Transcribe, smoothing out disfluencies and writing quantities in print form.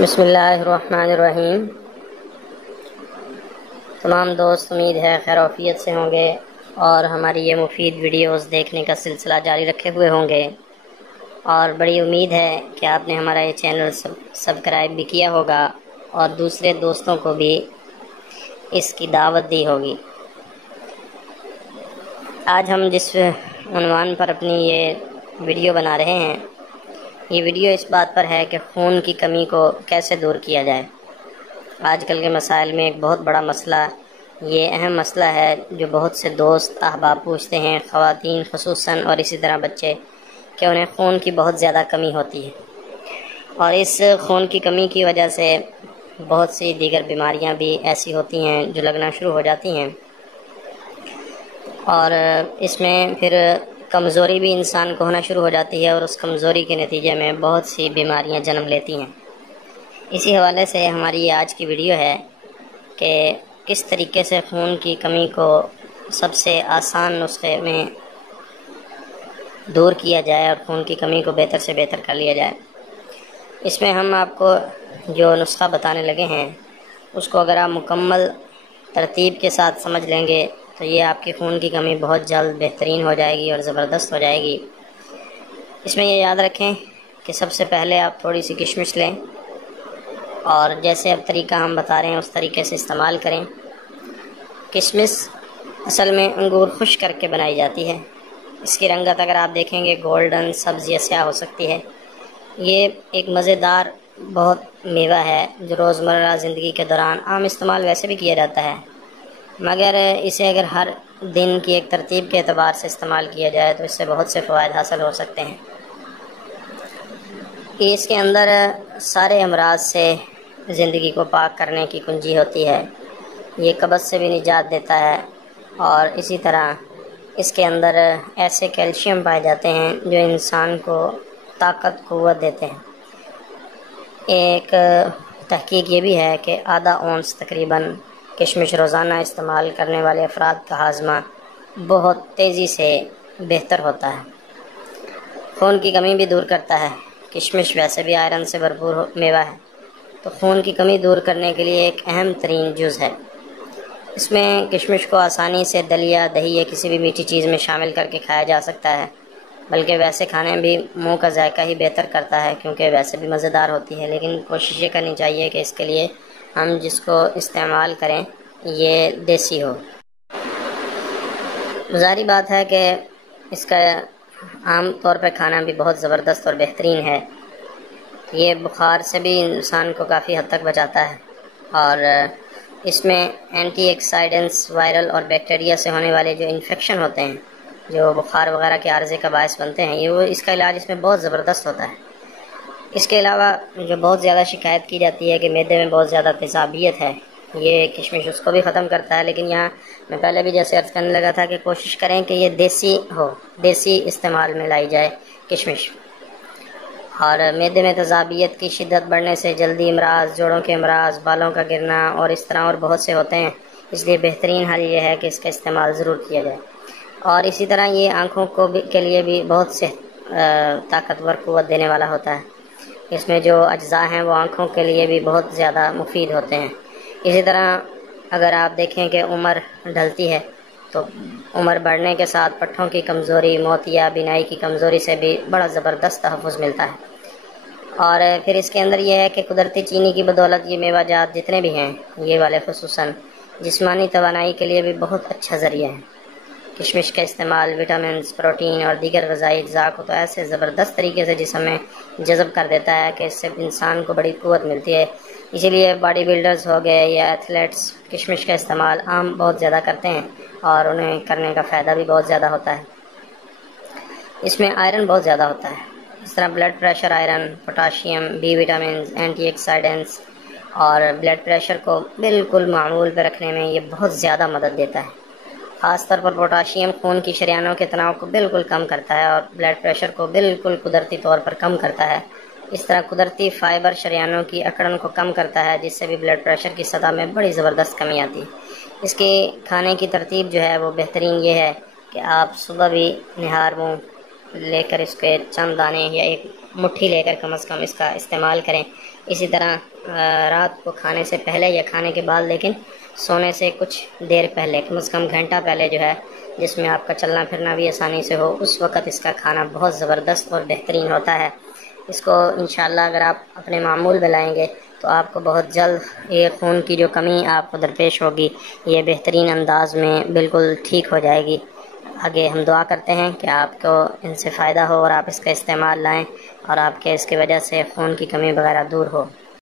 بسم اللہ الرحمن الرحیم۔ تمام دوست امید ہے خیر وعافیت سے ہوں گے اور ہماری یہ مفید ویڈیوز دیکھنے کا سلسلہ جاری رکھے ہوئے ہوں گے، اور بڑی امید ہے کہ آپ نے ہمارا یہ چینل سبسکرائب بھی کیا ہوگا اور دوسرے دوستوں کو بھی اس کی دعوت دی ہوگی۔ آج ہم جس عنوان پر اپنی یہ ویڈیو بنا رہے ہیں، یہ ویڈیو اس بات پر ہے کہ خون کی کمی کو کیسے دور کیا جائے۔ آج کل کے مسائل میں ایک بہت بڑا مسئلہ، یہ اہم مسئلہ ہے جو بہت سے دوست احباب پوچھتے ہیں، خواتین خصوصاً اور اسی طرح بچے، کہ انہیں خون کی بہت زیادہ کمی ہوتی ہے، اور اس خون کی کمی کی وجہ سے بہت سی دیگر بیماریاں بھی ایسی ہوتی ہیں جو لگنا شروع ہو جاتی ہیں، اور اس میں پھر کمزوری بھی انسان کو ہونا شروع ہو جاتی ہے، اور اس کمزوری کے نتیجے میں بہت سی بیماریاں جنم لیتی ہیں۔ اسی حوالے سے ہماری یہ آج کی ویڈیو ہے کہ کس طریقے سے خون کی کمی کو سب سے آسان نسخے میں دور کیا جائے اور خون کی کمی کو بہتر سے بہتر کر لیا جائے۔ اس میں ہم آپ کو جو نسخہ بتانے لگے ہیں، اس کو اگر آپ مکمل ترتیب کے ساتھ سمجھ لیں گے تو یہ آپ کی خون کی کمی بہت جلد بہترین ہو جائے گی اور زبردست ہو جائے گی۔ اس میں یہ یاد رکھیں کہ سب سے پہلے آپ تھوڑی سی کشمش لیں، اور جیسے اب طریقہ ہم بتا رہے ہیں اس طریقے سے استعمال کریں۔ کشمش اصل میں انگور خشک کر کے بنائی جاتی ہے۔ اس کی رنگت اگر آپ دیکھیں گے گولڈن، سبز یا سیاہ ہو سکتی ہے۔ یہ ایک مزیدار بہت میوہ ہے جو روزمرہ زندگی کے دوران عام استعمال ویسے بھی کیا جاتا ہے، مگر اسے اگر ہر دن کی ایک ترتیب کے اعتبار سے استعمال کیا جائے تو اس سے بہت سے فوائد حاصل ہو سکتے ہیں۔ اس کے اندر سارے امراض سے زندگی کو پاک کرنے کی کنجی ہوتی ہے۔ یہ قبض سے بھی نجات دیتا ہے، اور اسی طرح اس کے اندر ایسے کیلشیم پائے جاتے ہیں جو انسان کو طاقت قوت دیتے ہیں۔ ایک تحقیق یہ بھی ہے کہ آدھا اونس تقریباً کشمش روزانہ استعمال کرنے والے افراد کا ہاضمہ بہت تیزی سے بہتر ہوتا ہے۔ خون کی کمی بھی دور کرتا ہے۔ کشمش ویسے بھی آئرن سے بھرپور میوہ ہے، تو خون کی کمی دور کرنے کے لیے ایک اہم ترین جز ہے۔ اس میں کشمش کو آسانی سے دلیا، دہی یا کسی بھی میٹھی چیز میں شامل کر کے کھایا جا سکتا ہے، بلکہ ویسے کھانے بھی منہ کا ذائقہ ہی بہتر کرتا ہے کیونکہ ویسے بھی مزیدار ہوتی ہے، لیکن کوشش یہ کرنی چاہیے کہ اس کے لیے ہم جس کو استعمال کریں یہ دیسی ہو۔ ظاہری بات ہے کہ اس کا عام طور پہ کھانا بھی بہت زبردست اور بہترین ہے۔ یہ بخار سے بھی انسان کو کافی حد تک بچاتا ہے، اور اس میں اینٹی آکسیڈنٹس، وائرل اور بیکٹیریا سے ہونے والے جو انفیکشن ہوتے ہیں، جو بخار وغیرہ کے عارضے کا باعث بنتے ہیں، اس کا علاج اس میں بہت زبردست ہوتا ہے۔ اس کے علاوہ جو بہت زیادہ شکایت کی جاتی ہے کہ معدے میں بہت زیادہ تیزابیت ہے، یہ کشمش اس کو بھی ختم کرتا ہے، لیکن یہاں میں پہلے بھی جیسے عرض کرنے لگا تھا کہ کوشش کریں کہ یہ دیسی ہو، دیسی استعمال میں لائی جائے کشمش۔ اور معدے میں تیزابیت کی شدت بڑھنے سے جلدی امراض، جوڑوں کے امراض، بالوں کا گرنا اور اس طرح اور بہت سے ہوتے ہیں، اس لیے بہترین حل یہ ہے کہ اس کا استعمال ضرور کیا جائے۔ اور اسی طرح یہ آنکھوں کے لیے بھی بہت سے طاقتور قوت دینے والا ہوتا ہے۔ اس میں جو اجزاء ہیں وہ آنکھوں کے لیے بھی بہت زیادہ مفید ہوتے ہیں۔ اسی طرح اگر آپ دیکھیں کہ عمر ڈھلتی ہے تو عمر بڑھنے کے ساتھ پٹھوں کی کمزوری، موتیا، بینائی کی کمزوری سے بھی بڑا زبردست تحفظ ملتا ہے۔ اور پھر اس کے اندر یہ ہے کہ قدرتی چینی کی بدولت یہ میوہ جات جتنے بھی ہیں، یہ والے خصوصاً جسمانی توانائی کے لیے بھی بہت اچھا ذریعہ ہے۔ کشمش کا استعمال وٹامنز، پروٹین اور دیگر غذائی اجزاء کو تو ایسے زبردست طریقے سے جسم میں جذب کر دیتا ہے کہ اس سے انسان کو بڑی قوت ملتی ہے۔ اسی لیے باڈی بلڈرز ہو گئے یا ایتھلیٹس کشمش کا استعمال عام بہت زیادہ کرتے ہیں، اور انہیں کرنے کا فائدہ بھی بہت زیادہ ہوتا ہے۔ اس میں آئرن بہت زیادہ ہوتا ہے، اس طرح blood pressure iron, potassium, B vitamins, antioxidants, اور بلڈ پریشر کو بالکل معمول پہ رکھنے میں یہ بہت زیادہ مدد دیتا ہے۔ خاص طور پر پوٹاشیم خون کی شریانوں کے تناؤ کو بالکل کم کرتا ہے اور بلڈ پریشر کو بالکل قدرتی طور پر کم کرتا ہے۔ اس طرح قدرتی فائبر شریانوں کی اکڑن کو کم کرتا ہے، جس سے بھی بلڈ پریشر کی سطح میں بڑی زبردست کمی آتی ہے۔ اس کی کھانے کی ترتیب جو ہے وہ بہترین یہ ہے کہ آپ صبح بھی نہار منہ لے کر اس کے چند دانے یا ایک مٹھی لے کر کم از کم اس کا استعمال کریں۔ اسی طرح رات کو کھانے سے پہلے یا کھانے کے بعد، لیکن سونے سے کچھ دیر پہلے، کم از کم گھنٹہ پہلے جو ہے، جس میں آپ کا چلنا پھرنا بھی آسانی سے ہو، اس وقت اس کا کھانا بہت زبردست اور بہترین ہوتا ہے۔ اس کو انشاءاللہ اگر آپ اپنے معمول میں لائیں گے تو آپ کو بہت جلد یہ خون کی جو کمی آپ کو درپیش ہوگی، یہ بہترین انداز میں بالکل ٹھیک ہو جائے گی۔ آگے ہم دعا کرتے ہیں کہ آپ کو ان سے فائدہ ہو اور آپ اس کا استعمال لائیں اور آپ کے اس کی وجہ سے خون کی کمی وغیرہ دور ہو۔